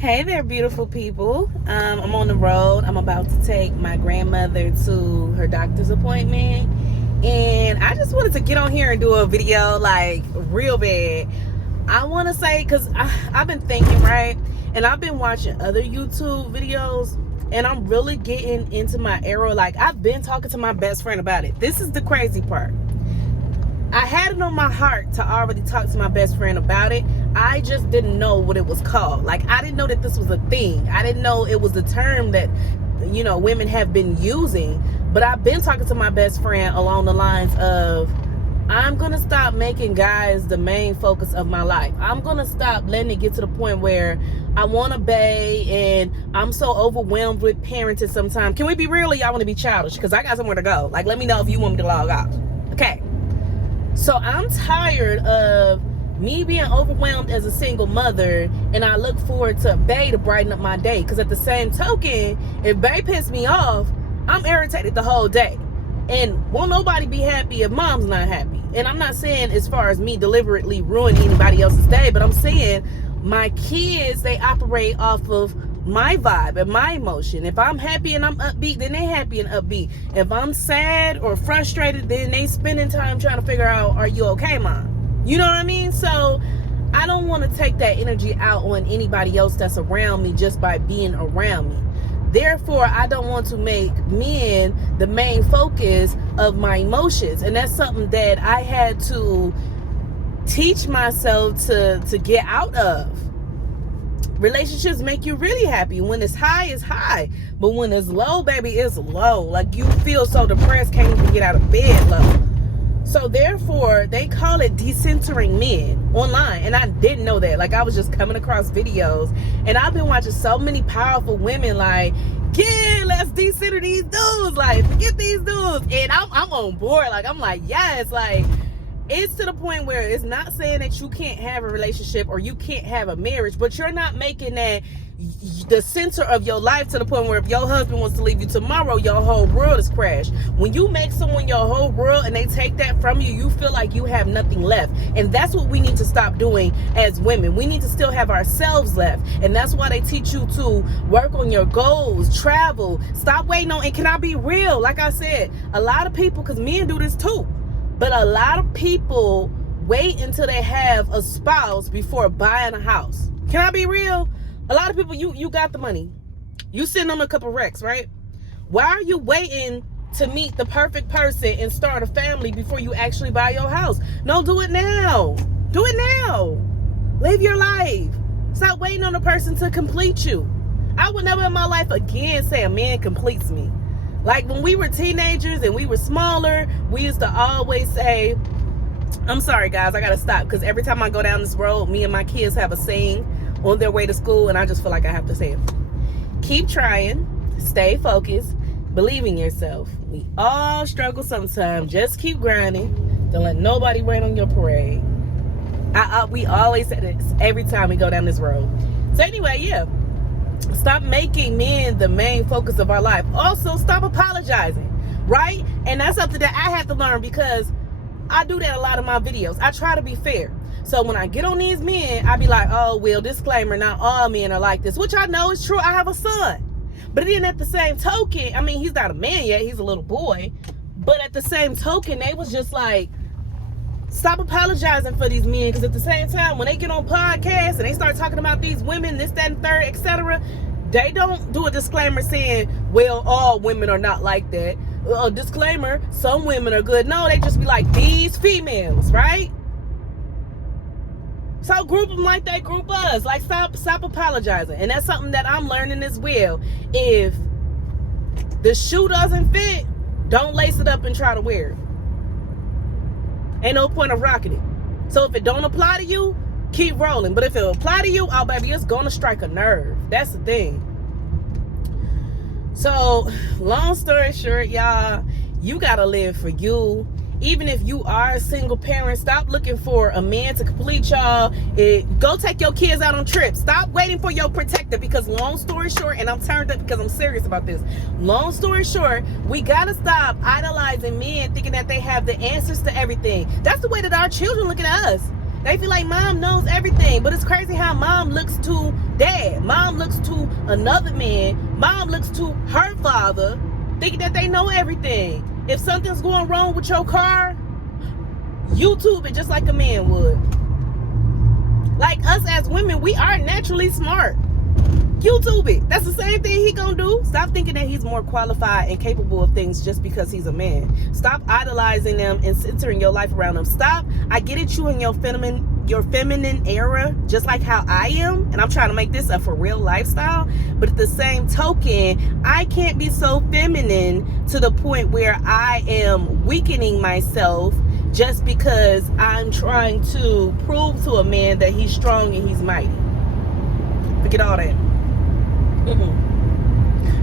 Hey there, beautiful people. I'm on the road. I'm about to take my grandmother to her doctor's appointment. And I just wanted to get on here and do a video like real bad. I want to say, because I've been thinking, right? And I've been watching other YouTube videos. And I'm really getting into my era. Like, I've been talking to my best friend about it. This is the crazy part. I had it on my heart to already talk to my best friend about it. I just didn't know what it was called. Like, I didn't know that this was a thing. I didn't know it was a term that, women have been using. But I've been talking to my best friend along the lines of, I'm going to stop making guys the main focus of my life. I'm going to stop letting it get to the point where I want to bae and I'm so overwhelmed with parenting sometimes. Can we be real or y'all want to be childish? Because I got somewhere to go. Like, let me know if you want me to log off. Okay. So I'm tired of me being overwhelmed as a single mother, and I look forward to bae to brighten up my day. Because at the same token, if bae pisses me off, I'm irritated the whole day. And won't nobody be happy if mom's not happy. And I'm not saying as far as me deliberately ruining anybody else's day, but I'm saying my kids, they operate off of my vibe and my emotion. If I'm happy and I'm upbeat, then they happy and upbeat. If I'm sad or frustrated, then they spending time trying to figure out, are you okay, mom? You know what I mean? So I don't want to take that energy out on anybody else that's around me just by being around me. Therefore, I don't want to make men the main focus of my emotions. And that's something that I had to teach myself to get out of. Relationships make you really happy. When it's high, it's high. But when it's low, baby, it's low. Like, you feel so depressed, can't even get out of bed low. So therefore, they call it decentering men online. And I didn't know that. Like, I was just coming across videos. And I've been watching so many powerful women like, yeah, let's decenter these dudes. Like, forget these dudes. And I'm on board. Like, I'm like, yes, like, it's to the point where it's not saying that you can't have a relationship or you can't have a marriage, but you're not making that the center of your life to the point where if your husband wants to leave you tomorrow, your whole world is crashed. When you make someone your whole world and they take that from you, you feel like you have nothing left. And that's what we need to stop doing as women. We need to still have ourselves left. And that's why they teach you to work on your goals, travel, stop waiting on, and can I be real? Like I said, a lot of people, because men do this too, but a lot of people wait until they have a spouse before buying a house. Can I be real? A lot of people, you got the money. You sitting on a couple wrecks, right? Why are you waiting to meet the perfect person and start a family before you actually buy your house? No, do it now. Do it now. Live your life. Stop waiting on a person to complete you. I would never in my life again say a man completes me. Like, when we were teenagers and we were smaller, we used to always say, I'm sorry guys, I gotta stop, because every time I go down this road, me and my kids have a saying on their way to school, and I just feel like I have to say it. Keep trying, stay focused, believe in yourself. We all struggle sometimes. Just keep grinding. Don't let nobody rain on your parade. We always say this every time we go down this road. So anyway, yeah. Stop making men the main focus of our life. Also, stop apologizing, right? And that's something that I had to learn, because I do that a lot in my videos. I try to be fair. So when I get on these men, I be like, oh, well, disclaimer, not all men are like this, which I know is true. I have a son. But then at the same token, I mean, he's not a man yet. He's a little boy. But at the same token, they was just like, stop apologizing for these men, because at the same time, when they get on podcasts and they start talking about these women, this, that, and third, etc., they don't do a disclaimer saying, well, all women are not like that. A disclaimer, some women are good. No, they just be like, these females, right? So group them like they group us. Like, stop apologizing. And that's something that I'm learning as well. If the shoe doesn't fit, don't lace it up and try to wear it. Ain't no point of rocking it. So if it don't apply to you, keep rolling. But if it apply to you, oh baby, it's gonna strike a nerve. That's the thing. So long story short, y'all, you gotta live for you. Even if you are a single parent, stop looking for a man to complete y'all. Go take your kids out on trips. Stop waiting for your protector, because long story short, and I'm turned up because I'm serious about this. Long story short, we gotta stop idolizing men, thinking that they have the answers to everything. That's the way that our children look at us. They feel like mom knows everything, but it's crazy how mom looks to dad. Mom looks to another man. Mom looks to her father, thinking that they know everything. If something's going wrong with your car, YouTube it just like a man would. Like us as women, we are naturally smart. YouTube it. That's the same thing he gonna do. Stop thinking that he's more qualified and capable of things just because he's a man. Stop idolizing them and centering your life around them. Stop. I get it, you in your feminine era, just like how I am, and I'm trying to make this a for real lifestyle. But at the same token, I can't be so feminine to the point where I am weakening myself just because I'm trying to prove to a man that he's strong and he's mighty. Forget all that.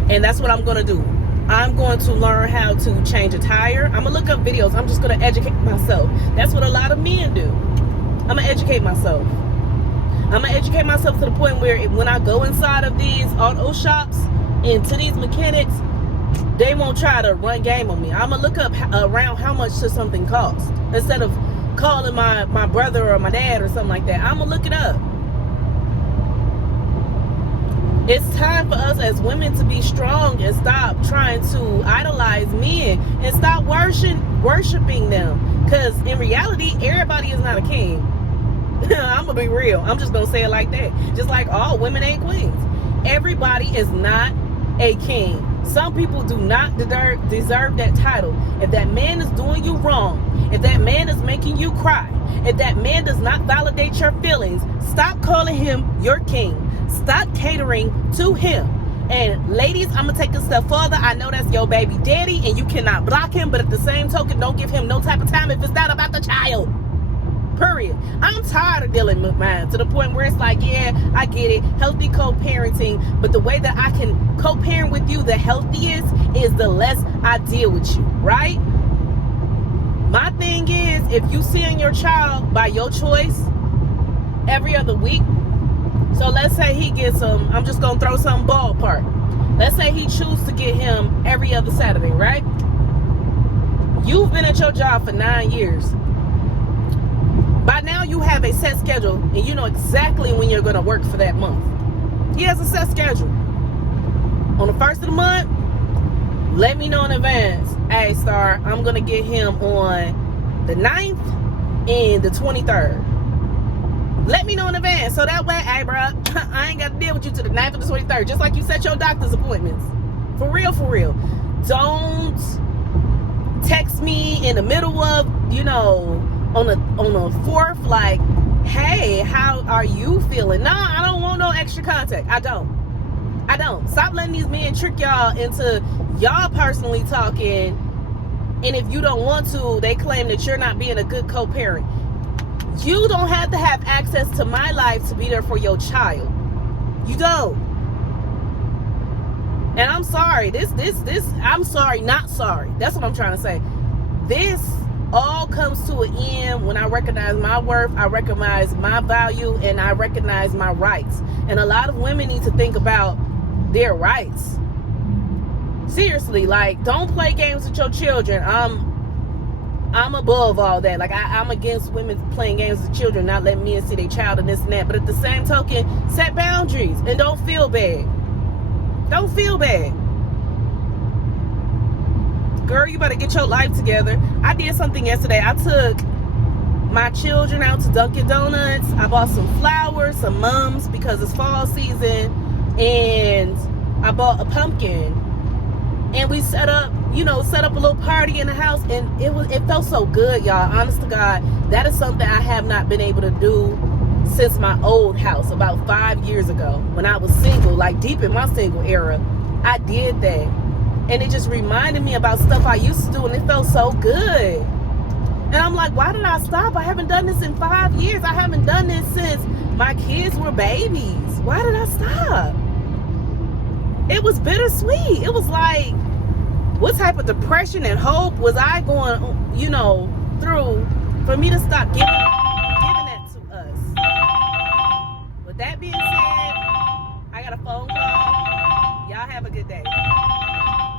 And that's what I'm gonna do. I'm going to learn how to change a tire. I'm gonna look up videos. I'm just gonna educate myself. That's what a lot of men do. I'm gonna educate myself. I'm gonna educate myself to the point where when I go inside of these auto shops and to these mechanics, they won't try to run game on me. I'm gonna look up around how much does something cost instead of calling my brother or my dad or something like that. I'm gonna look it up. It's time for us as women to be strong and stop trying to idolize men and stop worshiping them. Because in reality, everybody is not a king. I'm going to be real. I'm just going to say it like that. Just like all women ain't queens. Everybody is not a king. Some people do not deserve that title. If that man is doing you wrong, if that man is making you cry, if that man does not validate your feelings, stop calling him your king. Stop catering to him. And ladies, I'm gonna take a step further. I know that's your baby daddy and you cannot block him, but at the same token, don't give him no type of time if it's not about the child. Period. I'm tired of dealing with mine to the point where it's like, yeah, I get it, healthy co-parenting, but the way that I can co-parent with you the healthiest is the less I deal with you, right? My thing is, if you seeing your child by your choice every other week, so let's say he gets I'm just gonna throw some ballpark. Let's say he chooses to get him every other Saturday, right? You've been at your job for 9 years. By now you have a set schedule and you know exactly when you're gonna work for that month. He has a set schedule. On the first of the month, let me know in advance. Hey, Star, I'm gonna get him on the 9th and the 23rd. Let me know in advance. So that way, hey, bro, I ain't got to deal with you to the 9th or the 23rd. Just like you set your doctor's appointments. For real, for real. Don't text me in the middle of, on a 4th, like, hey, how are you feeling? Nah, I don't want no extra contact. I don't. Stop letting these men trick y'all into y'all personally talking. And if you don't want to, they claim that you're not being a good co-parent. You don't have to have access to my life to be there for your child. You don't. And I'm sorry. I'm sorry, not sorry. That's what I'm trying to say. This all comes to an end when I recognize my worth, I recognize my value, and I recognize my rights. And a lot of women need to think about their rights. Seriously, like, don't play games with your children. I'm above all that. Like, I'm against women playing games with children, not letting men see their child and this and that. But at the same token, set boundaries and don't feel bad. Don't feel bad. Girl, you better get your life together. I did something yesterday. I took my children out to Dunkin' Donuts. I bought some flowers, some mums, because it's fall season. And I bought a pumpkin. And we set up a little party in the house, and it felt so good, y'all. Honest to God, that is something I have not been able to do since my old house about 5 years ago when I was single, like deep in my single era. I did that, and it just reminded me about stuff I used to do, and it felt so good. And I'm like, why did I stop? I haven't done this in 5 years. I haven't done this since my kids were babies. Why did I stop? It was bittersweet. It was like, what type of depression and hope was I going, through for me to stop giving that to us? With that being said, I got a phone call. Y'all have a good day.